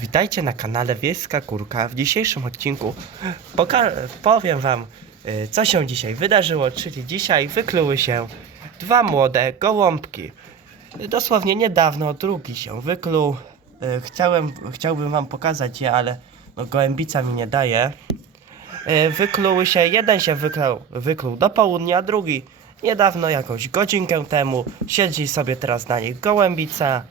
Witajcie na kanale Wiejska Kurka. W dzisiejszym odcinku powiem wam, y, co się dzisiaj wydarzyło, czyli dzisiaj wykluły się dwa młode gołąbki. Dosłownie niedawno drugi się wykluł. Y, Chciałem, chciałbym wam pokazać je, ale no, gołębica mi nie daje. Y, Wykluły się, jeden się wykluł, wykluł do południa, drugi niedawno, jakąś godzinkę temu. Siedzi sobie teraz na nich gołębica.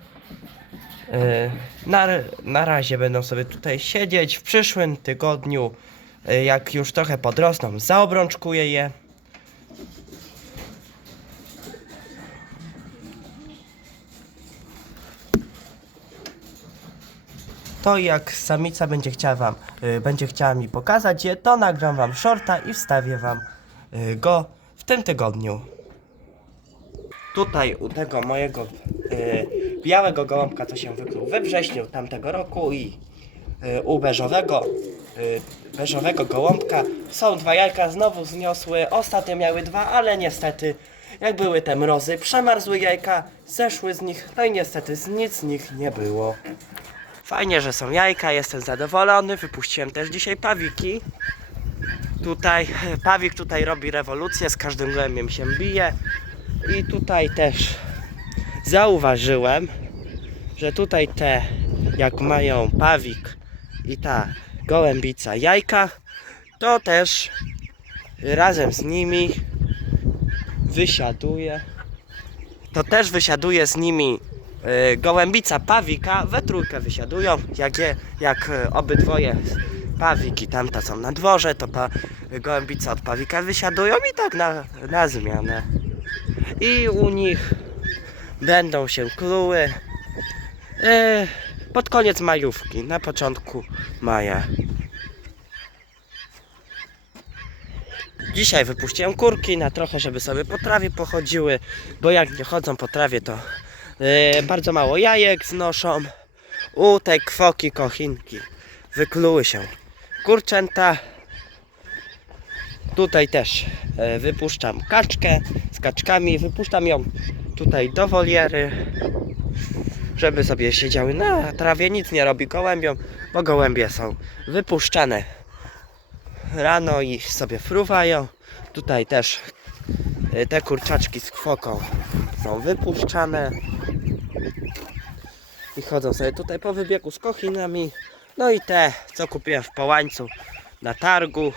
Y, Na, na razie będą sobie tutaj siedzieć. W przyszłym tygodniu, y, jak już trochę podrosną, zaobrączkuję je. To jak samica będzie chciała wam, y, będzie chciała mi pokazać je, to nagram wam shorta i wstawię wam go w tym tygodniu. Tutaj u tego mojego y, białego gołąbka, co się wykluł we wrześniu tamtego roku i y, u beżowego, y, beżowego gołąbka są dwa jajka, znowu zniosły. Ostatnio miały dwa, ale niestety jak były te mrozy, przemarzły jajka, zeszły z nich, no i niestety z nic z nich nie było. Fajnie, że są jajka, jestem zadowolony. Wypuściłem też dzisiaj pawiki. Tutaj pawik tutaj robi rewolucję, z każdym gołębiem się bije. I tutaj też zauważyłem, że tutaj te, jak mają pawik i ta gołębica jajka, to też razem z nimi wysiaduje. To też wysiaduje z nimi y, gołębica pawika, we trójkę wysiadują. Jak, je, jak y, obydwoje pawik i tamta są na dworze, to pa, gołębica od pawika wysiadują i tak na, na zmianę i u nich będą się kluły e, pod koniec majówki, na początku maja. Dzisiaj wypuściłem kurki na trochę, żeby sobie po trawie pochodziły, bo jak nie chodzą po trawie, to e, bardzo mało jajek znoszą. U tej kwoki kochinki wykluły się kurczęta. Tutaj też e, wypuszczam kaczkę z kaczkami, wypuszczam ją tutaj do woliery, żeby sobie siedziały na trawie, nic nie robi gołębiom, bo gołębie są wypuszczane rano i sobie fruwają. Tutaj też e, te kurczaczki z kwoką są wypuszczane i chodzą sobie tutaj po wybiegu z kochinami. No i te, co kupiłem w Połańcu na targu,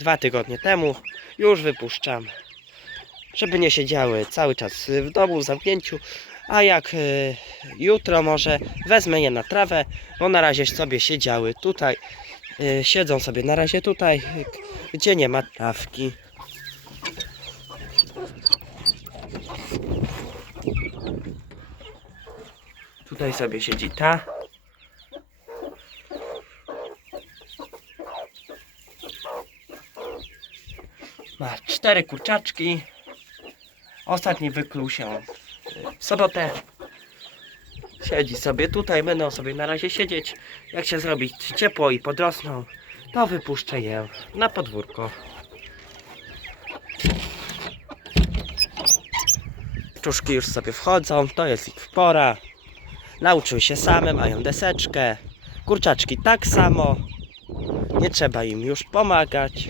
dwa tygodnie temu już wypuszczam, żeby nie siedziały cały czas w domu w zamknięciu. A jak y, jutro może wezmę je na trawę, bo na razie sobie siedziały tutaj. Y, siedzą sobie na razie tutaj, gdzie nie ma trawki. Tutaj sobie siedzi ta. Ma cztery kurczaczki. Ostatni wykluł się w sobotę. Siedzi sobie tutaj, będą sobie na razie siedzieć. Jak się zrobi ciepło i podrosną, to wypuszczę je na podwórko. Czuszki już sobie wchodzą, to jest ich pora. Nauczyły się same, mają deseczkę. Kurczaczki tak samo. Nie trzeba im już pomagać.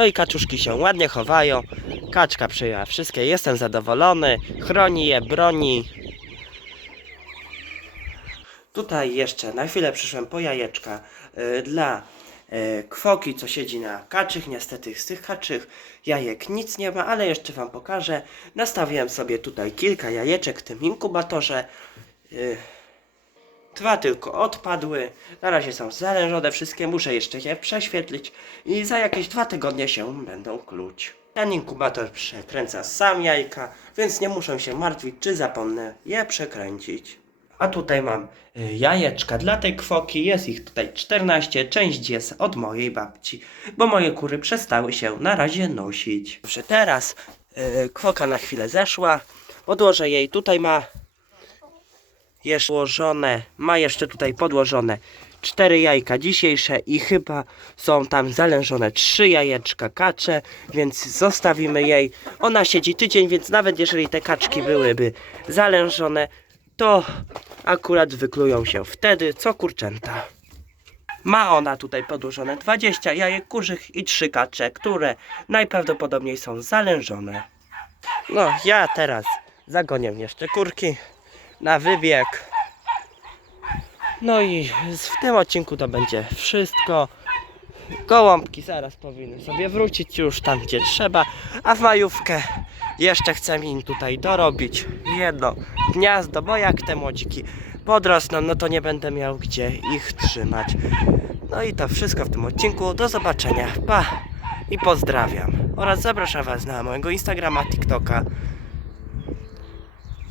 No i kaczuszki się ładnie chowają. Kaczka przyjęła wszystkie, jestem zadowolony. Chroni je, broni. Tutaj jeszcze na chwilę przyszłem po jajeczka y, dla y, kwoki, co siedzi na kaczych. Niestety z tych kaczych jajek nic nie ma, ale jeszcze Wam pokażę. Nastawiłem sobie tutaj kilka jajeczek w tym inkubatorze. Y, Dwa tylko odpadły. Na razie są zalężone wszystkie. Muszę jeszcze je prześwietlić i za jakieś dwa tygodnie się będą kluć. Ten inkubator przekręca sam jajka, więc nie muszę się martwić, czy zapomnę je przekręcić. A tutaj mam y, jajeczka dla tej kwoki. Jest ich tutaj 14. Część jest od mojej babci, bo moje kury przestały się na razie nosić. Dobrze, teraz y, kwoka na chwilę zeszła. Podłożę jej. Tutaj ma jeszcze ma jeszcze tutaj podłożone cztery jajka dzisiejsze i chyba są tam zalężone trzy jajeczka kacze, więc zostawimy jej. Ona siedzi tydzień, więc nawet jeżeli te kaczki byłyby zalężone, to akurat wyklują się wtedy, co kurczęta. Ma ona tutaj podłożone 20 jajek kurzych i 3 kacze, które najprawdopodobniej są zalężone. No, ja teraz zagonię jeszcze kurki na wybieg. No i w tym odcinku to będzie wszystko. Gołąbki zaraz powinny sobie wrócić już tam, gdzie trzeba, a w majówkę jeszcze chcę im tutaj dorobić jedno gniazdo, bo jak te młodziki podrosną, no to nie będę miał gdzie ich trzymać. No i to wszystko w tym odcinku. Do zobaczenia. Pa i pozdrawiam. Oraz zapraszam Was na mojego Instagrama, TikToka